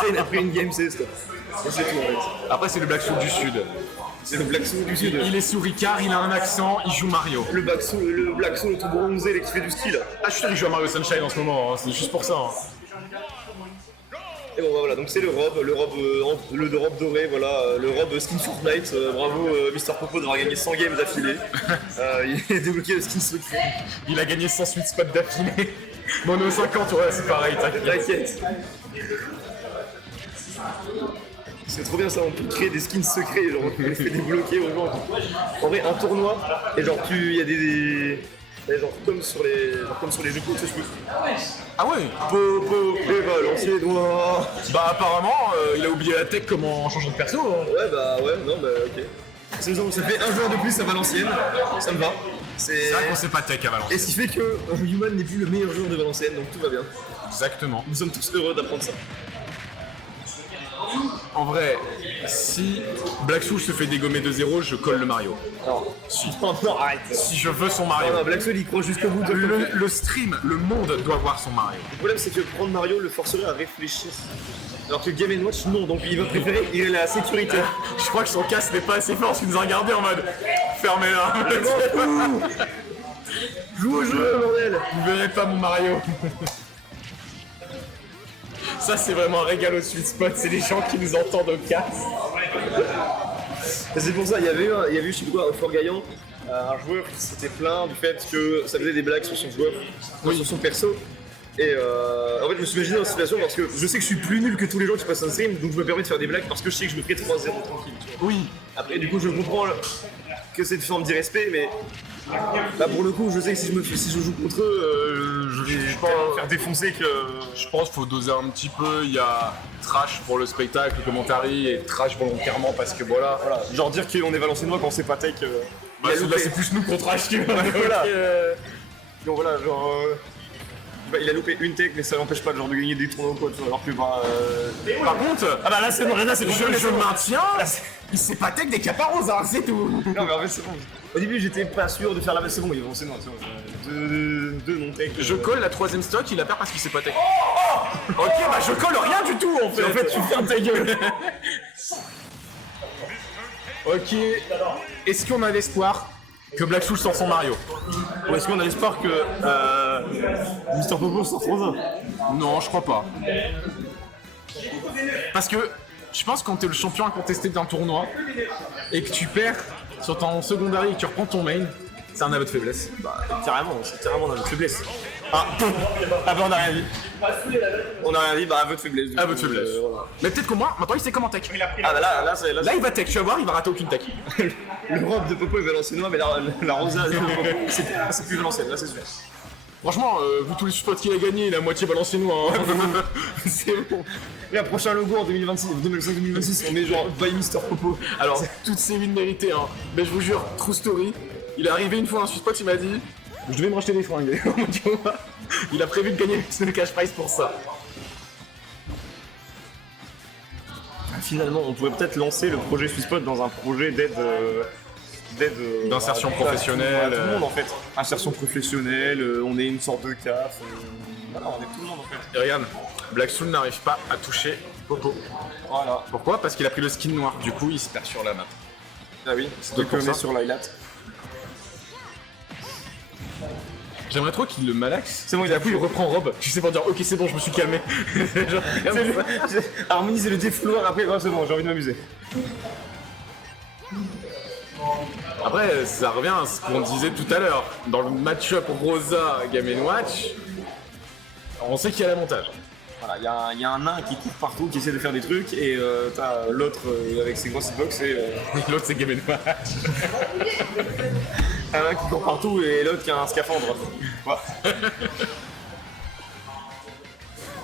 design après une game, c'est stop. Et c'est tout en fait. Après, c'est le Black Soul du Sud. C'est le Black Soul du Sud. Il est sous Ricard, il a un accent, il joue Mario. Le Black Soul, le tout bronzé, là, qui fait du ski là. Ah, je suis sûr qu'il joue à Mario Sunshine en ce moment, hein. C'est juste pour ça. Hein. Et bon bah, voilà, donc c'est le robe doré, voilà, le robe skin Fortnite. Bravo Mister Popo d'avoir gagné 100 games d'affilée. Il a débloqué le skin secret. Il a gagné 100 sweet spots d'affilée. Mono 50, ouais, c'est pareil, T'inquiète. C'est trop bien ça, on peut créer des skins secrets, genre on les fait débloquer aux gens. En vrai, un tournoi, et genre il y a des genre comme sur les jeux de foot, je peux. Ah ouais. Popo, et va lancer les doigts. Bah apparemment, il a oublié la tech comment changer de perso. Hein. Ouais bah ouais, non bah ok. Ça fait un joueur de plus à Valenciennes, ça me va. C'est vrai qu'on sait pas tech à Valenciennes. Et ce qui fait que Human n'est plus le meilleur joueur de Valenciennes, donc tout va bien. Exactement. Nous sommes tous heureux d'apprendre ça. En vrai, si Black Soul se fait dégommer de 0, je colle le Mario. Non, non, arrête. Si je veux son Mario. Non, Black Soul il croit jusqu'au bout de Le stream, le monde doit voir son Mario. Le problème c'est que prendre Mario le forcerait à réfléchir. Alors que Game & Watch non, donc il va préférer, il est la sécurité. Je crois que son casque n'est pas assez fort, parce qu'il nous a regardé en mode fermez-la. Joue au jeu, bordel. Vous verrez pas mon Mario. Ça c'est vraiment un régal au sweet spot, c'est les gens qui nous entendent au casque. C'est pour ça, il y avait eu, je sais plus quoi, Fort Gaillan, un joueur qui s'était plaint du fait que ça faisait des blagues sur son joueur, sur son perso. Et en fait, je me suis imaginé dans la situation parce que je sais que je suis plus nul que tous les gens qui passent un stream, donc je me permets de faire des blagues parce que je sais que je me ferai 3-0 tranquille. Tu vois. Oui. Après, du coup, je comprends que c'est une forme d'irrespect, mais là pour le coup, je sais que si je joue contre eux, je vais tellement me faire défoncer que. Je pense qu'il faut doser un petit peu. Il y a trash pour le spectacle, le commentary, et trash volontairement parce que voilà. Genre dire qu'on est valenciennois quand c'est pas tech. Bah, là, c'est plus nous qu'on trash, tu vois. Voilà. Donc voilà, genre. Bah, il a loupé une tech, mais ça n'empêche pas genre de gagner des tournois ou quoi, tu vois, alors que bah. Par contre, Ah bah là c'est bon, là c'est bon. je maintiens. Il sait pas tech des caparos, hein, c'est tout. Non mais en fait c'est bon. Au début j'étais pas sûr de faire la base, c'est bon, il est avancé, non, c'est bon. Deux non-tech. Je colle la troisième stock, il a peur parce qu'il sait pas tech. Ok, bah je colle rien du tout en fait. En fait tu fermes ta gueule. Ok. Est-ce qu'on a l'espoir que Black Soul sort son Mario? Ou est-ce qu'on a l'espoir que Mister Popo sort 3-1? Non, je crois pas. Parce que je pense que quand t'es le champion incontesté d'un tournoi et que tu perds sur ton secondary et que tu reprends ton main, c'est un aveu de faiblesse. Bah carrément, c'est carrément un aveu de faiblesse. Ah bah on a rien dit. On a rien dit, bah aveu de faiblesse. Aveu de faiblesse. Voilà. Mais peut-être qu'au moins, maintenant il sait comment tech. Ah bah là Il va tech, tu vas voir, il va rater aucune tech. le robe de Popo est valenciennois, mais la rosa de Popo, c'est plus valencienne, là c'est sûr. Franchement, vu tous les spots qu'il a gagné, il a moitié valenciennois. Hein. C'est bon. Et un prochain logo en 2025-2026, on met genre by Mister Popo. Alors, toutes ces wins méritées, hein. Mais je vous jure, true story, il est arrivé une fois à un spot, il m'a dit je devais me racheter des fringues. Il a prévu de gagner le cash prize pour ça. Finalement, on pourrait peut-être lancer le projet Swisspot dans un projet d'aide d'insertion professionnelle. À tout le monde en fait. Insertion professionnelle, on est une sorte de CAF. Voilà, on est tout le monde en fait. Et regarde, Black Soul n'arrive pas à toucher Popo. Voilà. Pourquoi? Parce qu'il a pris le skin noir, du coup il se perd sur la map. Ah oui, donc on met sur l'highlight. J'aimerais trop qu'il le malaxe. C'est bon, il a il reprend Rob. Tu sais pas dire ok c'est bon je me suis calmé. Genre, harmoniser le défouloir après, ouais, c'est bon, j'ai envie de m'amuser. Après ça revient à ce qu'on disait tout à l'heure. Dans le match-up Rosa Game & Watch, on sait qu'il y a la montage. Voilà, il y a un nain qui court partout, qui essaie de faire des trucs, et t'as l'autre avec ses grosses hitbox et l'autre c'est Game & Watch. Un nain qui court partout et l'autre qui a un scaphandre. Voilà.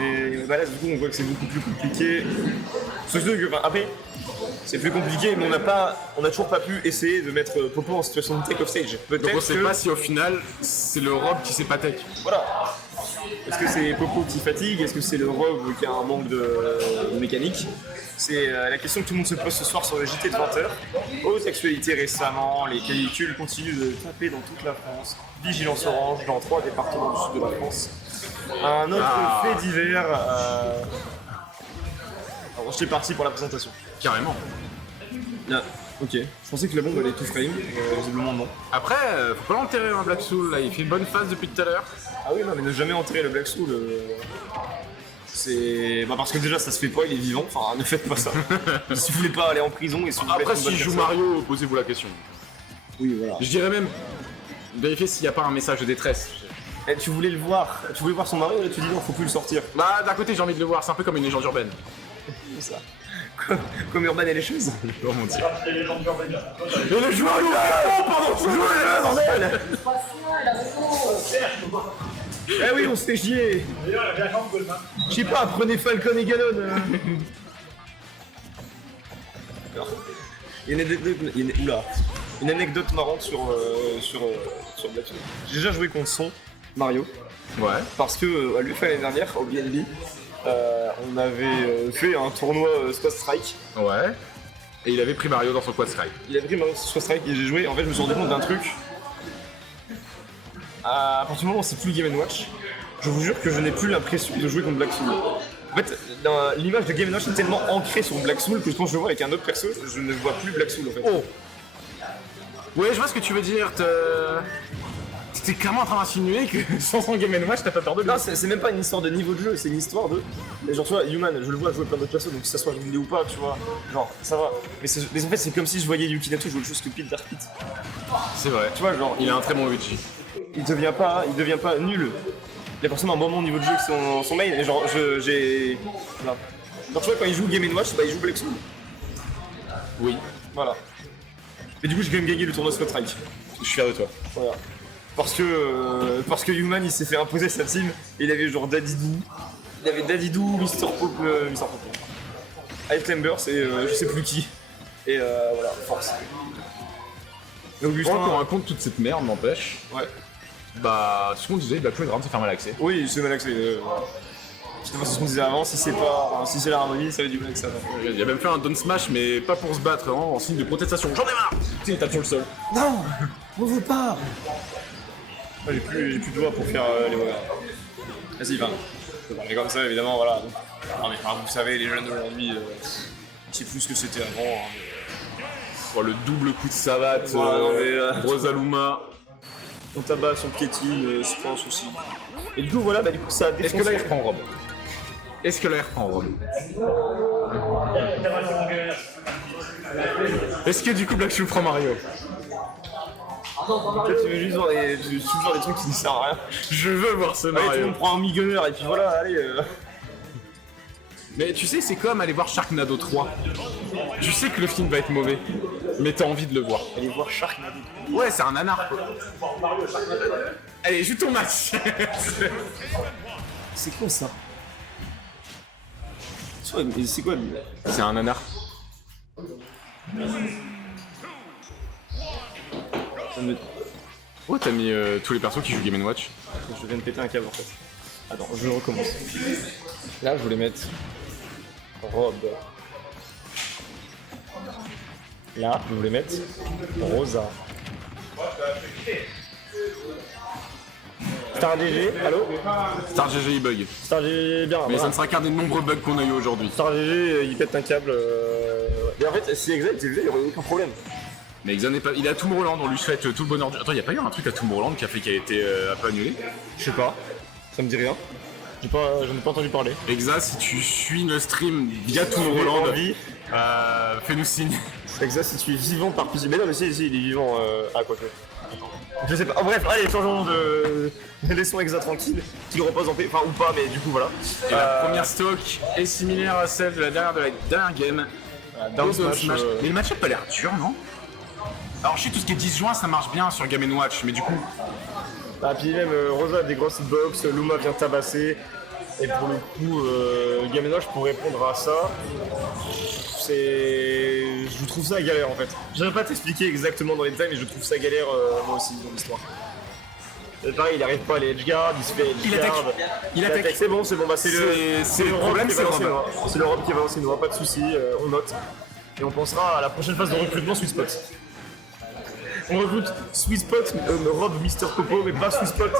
Et bah là, du coup, on voit que c'est beaucoup plus compliqué. Surtout que, enfin, après, c'est plus compliqué, mais on n'a toujours pas pu essayer de mettre Popo en situation de take off stage. Donc on sait pas si au final, c'est le Rob qui sait pas tech. Voilà. Est-ce que c'est Popo qui fatigue? Est-ce que c'est le Rob qui a un manque de mécanique? C'est la question que tout le monde se pose ce soir sur le JT de 20h. Aux actualités récemment, les canicules continuent de taper dans toute la France. Vigilance orange dans 3 départements du sud de la France. Un autre fait divers. j'étais parti pour la présentation. Carrément. Ah, ok. Je pensais que la bombe elle est tout frame, visiblement non. Après, faut pas l'enterrer un Black Soul, là, il fait une bonne phase depuis tout à l'heure. Ah oui, non, mais ne jamais enterrer le Black Soul, c'est. Bah, parce que déjà ça se fait pas, il est vivant, enfin ne faites pas ça. Si vous voulez pas aller en prison et si vous voulez Après, être une bonne si je joue personne. Mario, posez-vous la question. Oui, voilà. Je dirais même, vérifiez s'il n'y a pas un message de détresse. Eh, tu voulais le voir, tu voulais voir son Mario et là tu dis non, faut plus le sortir. Bah, d'un côté, j'ai envie de le voir, c'est un peu comme une légende urbaine. C'est ça. Comme Urban et les choses. Oh mon dieu. Et le joueur pardon, jouez-le, bordel. Eh oui, on se fait chier. Je sais pas, prenez Falcon et Ganon. Alors, il y a une anecdote marrante sur Black Soul. J'ai déjà joué contre son Mario Ouais. parce que à l'UFA l'année dernière au BNB, on avait fait un tournoi Squad Strike. Ouais. Et il avait pris Mario dans son quad strike. Il a pris Mario Squad Strike et j'ai joué. En fait, je me suis rendu compte d'un truc. À partir du moment où c'est plus Game & Watch, je vous jure que je n'ai plus l'impression de jouer contre Black Soul. En fait, l'image de Game & Watch est tellement ancrée sur Black Soul que quand je le vois avec un autre perso, je ne vois plus Black Soul en fait. Oh. Ouais, je vois ce que tu veux dire. T'es clairement en train d'insinuer que sans son Game & Watch, t'as pas peur de lui. Non, c'est même pas une histoire de niveau de jeu, c'est une histoire de. Et genre, tu vois, Human, je le vois jouer plein d'autres persos, donc que ça soit Ridley ou pas, tu vois, genre, ça va. Mais en fait, c'est comme si je voyais Yuki Natsu jouer le jeu stupide Dark Pit. C'est vrai. Tu vois, genre, Il a un très bon Luigi. il devient pas nul. Il a forcément un bon niveau de jeu avec son main, et genre, j'ai. Voilà. Genre, tu vois, quand il joue Game & Watch, bah, il joue Black Soul. Oui. Voilà. Et du coup, j'ai quand même gagné le tournoi Scott Strike. Je suis fier de toi. Voilà. Parce que Human il s'est fait imposer sa team et il avait genre Dadidou. Il avait Dadidou, Mr. Pop, Ice Climber, c'est je sais plus qui. Et voilà, force. Et Je Augustin, crois qu'on raconte toute cette merde, n'empêche. ouais. Bah, ce qu'on disait, Black Soul est en train de se faire mal accès. Oui, c'est mal axé. Voilà. C'est ce qu'on disait avant, si c'est la harmonie, ça va être du mal axé. Il a même fait un down smash, mais pas pour se battre, hein, en signe de protestation. J'en ai marre. Tu sais, il tape sur le sol. Non, on veut pas. J'ai plus de doigts pour faire les voix. Vas-y, enfin, je peux parler comme ça, évidemment, voilà. Non mais enfin, vous savez, les jeunes d'aujourd'hui, je sais plus ce que c'était avant. Hein, Oh, le double coup de savate, Voilà, non, mais, Rosaluma. On tabasse, on piétine, c'est pas un souci. Et du coup, voilà, bah du coup, ça a Est-ce défoncé. que là il reprend Rob? Est-ce que là il reprend Rob? Est-ce que du coup Black Soul prend Mario? Toi, tu veux juste voir des trucs qui ne servent à rien. Je veux voir ce Allez, tout le Mario. monde prend un mi-gunner et puis voilà, allez. Mais tu sais, c'est comme aller voir Sharknado 3. Tu sais que le film va être mauvais, mais t'as envie de le voir. Allez voir Sharknado. Ouais, c'est un nanar quoi. Allez, joue ton match. C'est quoi ça? C'est quoi lui? C'est un nanar. Oh, t'as mis tous les persos qui jouent Game & Watch. Je viens de péter un câble en fait. Attends, je recommence. Là, je voulais mettre Rob. Là, je voulais mettre Rosa. Star GG, allô? Star GG il bug. Star GG, bien. Mais voilà. ça ne sera qu'un des nombreux bugs qu'on a eu aujourd'hui. Star GG, il pète un câble. Mais en fait, si Exa était venu, il n'y aurait aucun problème. Mais Xan n'est pas. Il est à Tomorrowland, on lui souhaite tout le bonheur du. Attends, y a pas eu un truc à Tomorrowland qui a fait qu'il a été un peu annulé? Je sais pas, ça me dit rien. J'en ai pas entendu parler. Exa, si tu suis le stream via Tomorrowland, Envie. fais-nous signe. Exa, si tu es vivant par pitié. Mais non, mais si, il est vivant. Ah, quoi que. Je sais pas. Oh, bref, allez, changeons de. Laissons Exa tranquille, qu'il repose en paix. Enfin, ou pas, mais du coup, voilà. Et la première stock est similaire à celle de la dernière game. Down Down Smash, Mais le match-up a l'air dur, non? Alors, je sais tout ce qui est 10 juin, ça marche bien sur Game & Watch, mais du coup. Ah, puis même Rosa a des grosses hitbox, Luma vient tabasser. Et pour le coup, Game & Watch, pour répondre à ça, je trouve ça galère en fait. Je vais pas t'expliquer exactement dans les détails, mais je trouve ça galère moi aussi dans l'histoire. Pareil, il arrive pas à les edgeguard, il se fait edgeguard. Il attaque. C'est bon, bah c'est le problème, c'est Rob. C'est le Rob qui va lancer une voix, pas de soucis, on note. Et on pensera à la prochaine phase de recrutement Sweet Spot. On rajoute Sweet Spot, robe Mister Popo, mais pas Sweet Spot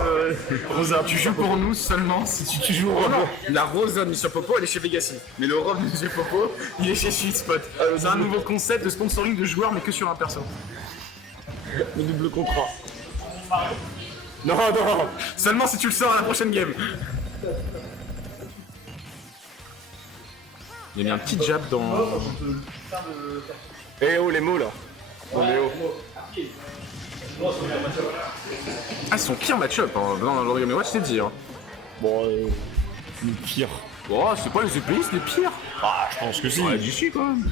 Rosa. Tu joues pour nous seulement si tu joues au robe. La rose de Mr. Popo, elle est chez Legacy. Mais le robe de Mr. Popo, il est chez Sweet Spot. C'est un nouveau concept de sponsoring de joueurs, mais que sur un perso. Le double contrat. Non, non. Seulement si tu le sors à la prochaine game. Il y a mis un petit jab dans... Eh oh les mots là. Non mais oh. Ah, c'est son pire match-up hein. Dans le Game Watch, c'est dire. Bon, le pire. Oh, c'est pas les EPI, c'est les pires. Ah, je pense que si. Ouais, d'ici quand même.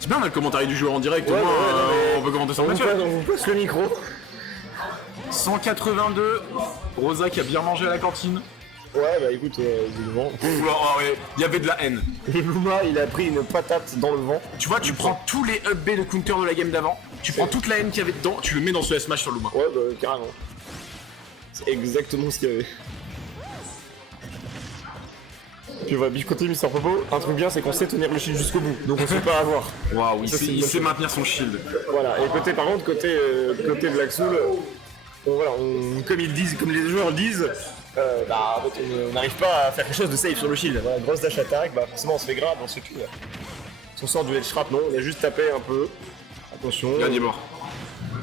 C'est bien, on a le commentaire du joueur en direct, Ouais, au moins, ouais, non, mais on peut commenter son On match. vous passe le micro. 182, Rosa qui a bien mangé à la cantine. Ouais, bah écoute, évidemment. Oh, ouais, il y avait de la haine. Et Luma, il a pris une patate dans le vent. Tu vois, tu prends tous les up B de counter de la game d'avant, tu prends toute la haine qu'il y avait dedans, tu le mets dans ce Smash sur Luma. Ouais, bah carrément. C'est exactement ce qu'il y avait. Puis voilà, Biche côté Mister Popo, un truc bien c'est qu'on sait tenir le shield jusqu'au bout, donc on sait pas avoir. Waouh, Ça, c'est une il bonne sait chose. maintenir son shield. Voilà, et côté par contre, côté Black Soul, voilà, comme ils disent, comme les joueurs le disent, bah, en fait, on n'arrive pas à faire quelque chose de safe sur le shield. Voilà, grosse dash attack, bah forcément on se fait grave, on se fait tout. Là. Si on sort du head shrap, non, on a juste tapé un peu. Attention. Regarde, il est mort.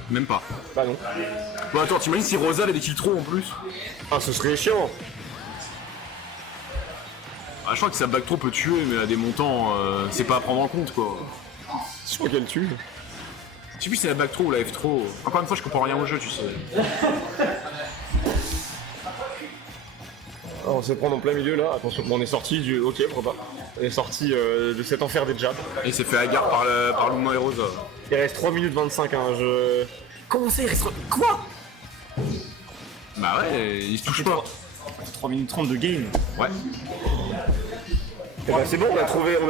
Même pas. Bah non. Bon, attends, t'imagines si Rosa avait des kills trop en plus? Ah, ce serait chiant. Ah, je crois que sa back throw peut tuer, mais à des montants, c'est pas à prendre en compte quoi. Je crois qu'elle tue. Je sais plus si c'est la back throw ou la F throw. Encore une fois, je comprends rien au jeu, tu sais. Ah, on se prend en plein milieu là, attention, bon, on est sorti du. Ok, pourquoi pas. On est sorti de cet enfer des jabs. Et il s'est fait hagar par Luma et Rosa. Il reste 3 minutes 25, hein, je. Comment ça, il reste. Quoi? Bah ouais, il se touche pas. 3 minutes 30 de game. Ouais. Et bah c'est bon, on a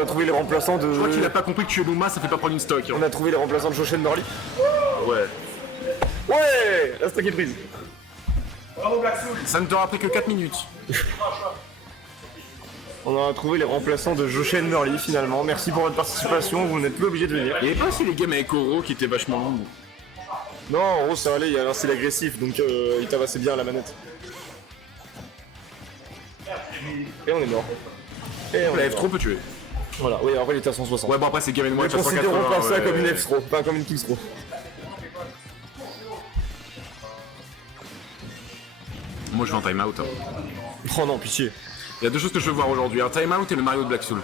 trouvé les remplaçants de. Je crois qu'il a pas compris que tu es Luma, ça fait pas prendre une stock. Hein. On a trouvé les remplaçants de Joshen Morley. Ouais. Ouais, la stock est prise. Ça ne t'aura pris que 4 minutes. On a trouvé les remplaçants de Joshen Morley finalement. Merci pour votre participation, vous n'êtes plus obligé de venir. Il y avait pas aussi les games avec Oro qui étaient vachement longs. Non, en gros ça allait, il a lancé l'agressif donc il tabassait bien à la manette. Et on est mort. Et on La est F mort. throw peut tuer. Voilà, oui, après il était à 160. Ouais, bon après c'est game Ne watch à 180. considérons pas ça ouais. comme une F-throw, pas comme une Kings-throw. Moi je veux un timeout. Hein. Oh non, pitié. Il y a deux choses que je veux voir aujourd'hui, un timeout et le Mario de Black Soul.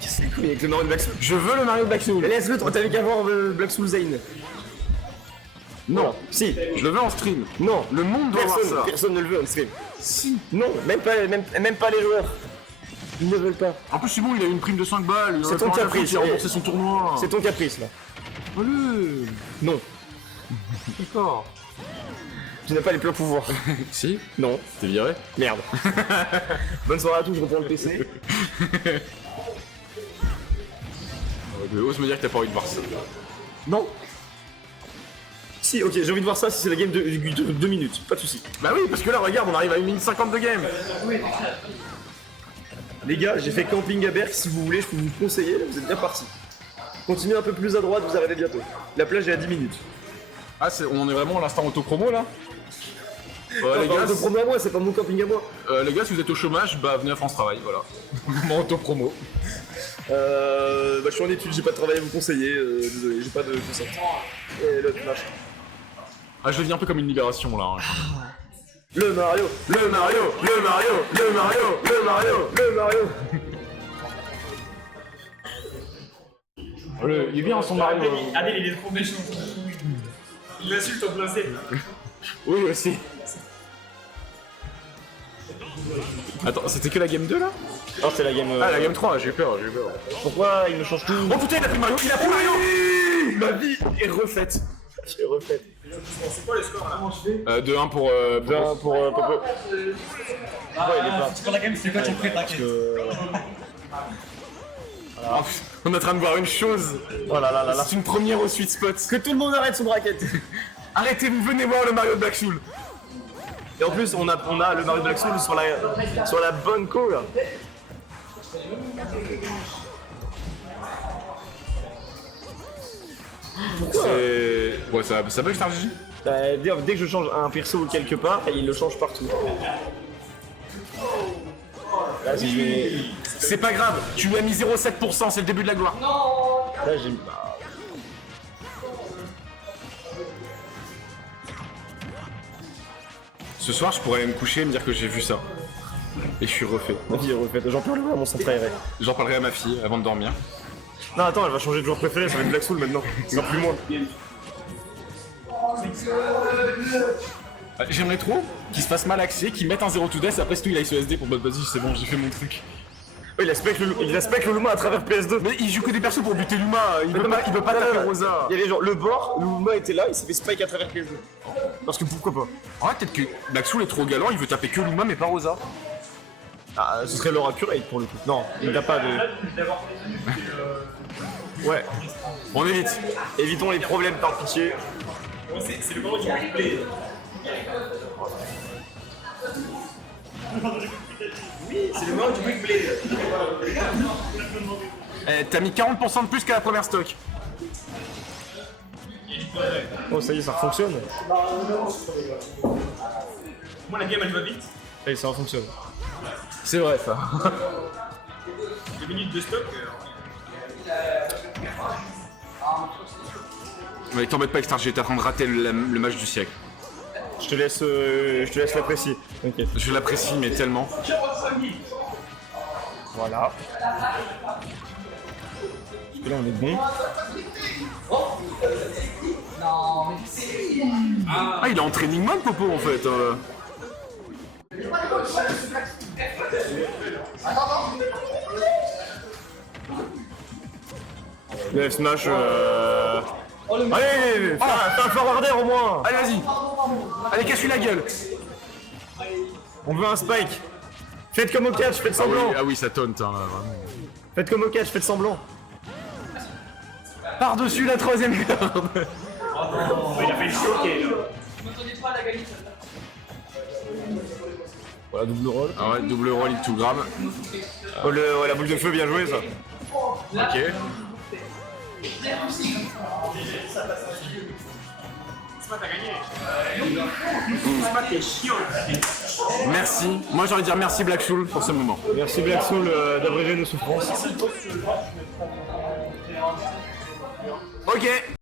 Qu'est-ce que c'est avec le Mario de Black Soul? Je veux le Mario de Black Soul. Laisse-le, t'avais qu'à voir Black Soul Zane. Non, Si. je le veux en stream. Non. Le monde doit voir ça. Personne ne le veut on stream. Si. Non, même pas les joueurs. Ils ne veulent pas. En plus c'est bon, il a eu une prime de 5 balles. C'est ton caprice, Il a remboursé son tournoi. C'est ton caprice là. Allez. Non. D'accord. Tu n'as pas les pleins pouvoirs. Si. Non. T'es viré. Merde. Bonne soirée à tous, je reprends le PC. Ose me dire que t'as pas envie de voir ça. Non. Si, ok, j'ai envie de voir ça si c'est la game de 2 minutes, pas de soucis. Bah oui, parce que là regarde, on arrive à 1 minute 50 de game. Les gars, j'ai fait camping à Berck, si vous voulez, je peux vous conseiller, là, vous êtes bien partis. Continuez un peu plus à droite, vous arrivez bientôt. La plage est à 10 minutes. Ah, on est vraiment à l'instant auto-promo là. Les gars, de promo à moi, c'est pas mon camping à moi. les gars, si vous êtes au chômage, bah venez à France Travail, voilà. Mon auto-promo. Bah, je suis en études, j'ai pas de travail à vous conseiller, désolé, j'ai pas de conseil. Et l'autre match. Ah, je le vis un peu comme une libération là. Hein. Le Mario, le Mario, le Mario, le Mario, le Mario, le Mario. Il est bien son Mario. Adil, il est trop méchant. Il l'insulte en plein set. Oui, aussi. Attends, c'était que la game 2 là? Oh, c'est la game. Ah, la game 3, j'ai eu peur, j'ai eu peur. Pourquoi il me change tout? Oh putain, il a pris Mario, il a pris Mario! Ma vie est refaite. Est refaite. C'est quoi le score là? 2-1 pour. Bien pour Popo. Ouais, il est pas. Pour la game, c'est quoi ton prêt, t'inquiète? On est en train de voir une chose. Oh là là là là. C'est une première au sweet spot. Que tout le monde arrête son bracket. Arrêtez, venez voir le Mario de Black Soul. Et en plus, on a le Mario Black Soul sur la bonne co là. Ouais, ça bug Star GG. Dès que je change un perso quelque part, il le change partout. Là, si je mets... C'est pas grave, tu lui as mis 0,7%, c'est le début de la gloire. Là, j'ai... Ce soir, je pourrais aller me coucher et me dire que j'ai vu ça. Et je suis refait. Vas-y, refait. J'en parlerai à mon centre aéré. J'en parlerai à ma fille avant de dormir. Non, attends, elle va changer de joueur préféré, ça va être Black Soul maintenant. Ça sera plus moi. J'aimerais trop qu'il se fasse mal axer, qu'il mette un 0 to death et après tout il aille sur SD pour bah vas-y c'est bon j'ai fait mon truc. Ouais, il a spec le Luma à travers PS2. Mais il joue que des persos pour buter Luma, il veut pas taper Rosa. Il y avait genre le bord, le Luma était là, il s'est fait spike à travers PS2. Parce que pourquoi pas? En vrai peut-être que Black Soul est trop galant, il veut taper que Luma mais pas Rosa. Ah, ce serait Laura Curate pour le coup. Non, il n'a pas de... Ouais, On évite. évitons les problèmes par pitié. C'est le moment du replay. Oui, c'est le moment du quick play. T'as mis 40% de plus qu'à la première stock. Oh, ça y est, ça fonctionne. Moi, la game elle va vite. Ça y est, ça fonctionne. C'est vrai ça. 2 minutes de stock. Mais t'embête pas avec Star GG, t'es en train de rater le match du siècle. Je te laisse l'apprécier. Ok. Je l'apprécie mais tellement. Voilà. Et là, on est bon. Ah il est en training mode Popo en fait. Le F-Smash, Allez, fais un forwarder au moins. Allez vas-y. Allez casse-lui la gueule. On veut un spike. Faites comme au catch, faites semblant. Ah oui ça taunt hein, là, vraiment. Faites comme au catch, faites semblant. Par-dessus la troisième corde. Il a fait le choquer. Voilà, double roll. Ah ouais, double roll into gramme. Oh, la boule de feu, bien joué ça. Ok. Smat a gagné. Smat est chiant. Merci. Moi j'ai envie de dire merci Black Soul pour ce moment. Merci Black Soul d'abréger nos souffrances. Ok.